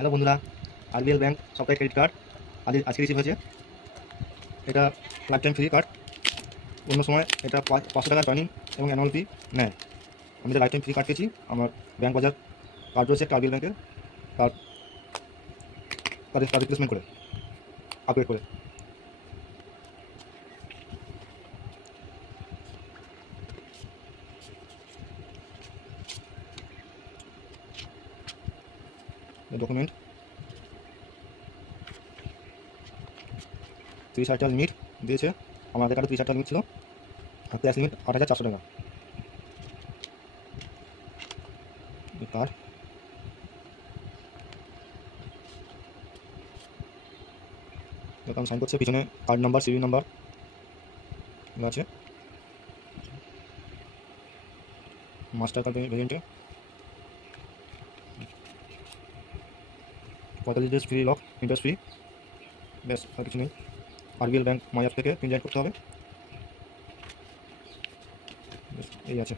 Hello বন্ধুরা, RBL bank সাপ্তাহিক credit card আজকে রিসিভ হয়েছে। এটা লাইফ টাইম ফ্রি কার্ড। অন্য সময় এটা 500 টাকা জয়নিং এবং অ্যানুয়াল ফি নেয়। আমি এটা লাইফ টাইম ফ্রি কার্ড পেয়েছি। আমার ব্যাংক বাজার কার্ড রয়েছে একটা আরবিএল ব্যাংকের কার্ড, কার্ড রিপ্লেসমেন্ট করে আপগ্রেড করে। ডকুমেন্ট 30,000 টাকা লিমিট দিয়েছে। আমার আধার কার্ডে 30,000 টাকা লিমিট ছিল, আর ক্যাশ লিমিট 8,400 টাকা। কার্ড আমি সাইন করছে, পিছনে কার্ড নাম্বার সিরিয়াল নাম্বার আছে। মাস্টার কার্ড ভেরিয়েন্টে 45 days free lock interest free, ব্যাস আর কিছু নেই। আরবিএল ব্যাংক মাই অ্যাপ থেকে প্রিন্ট করতে হবে, এই আছে।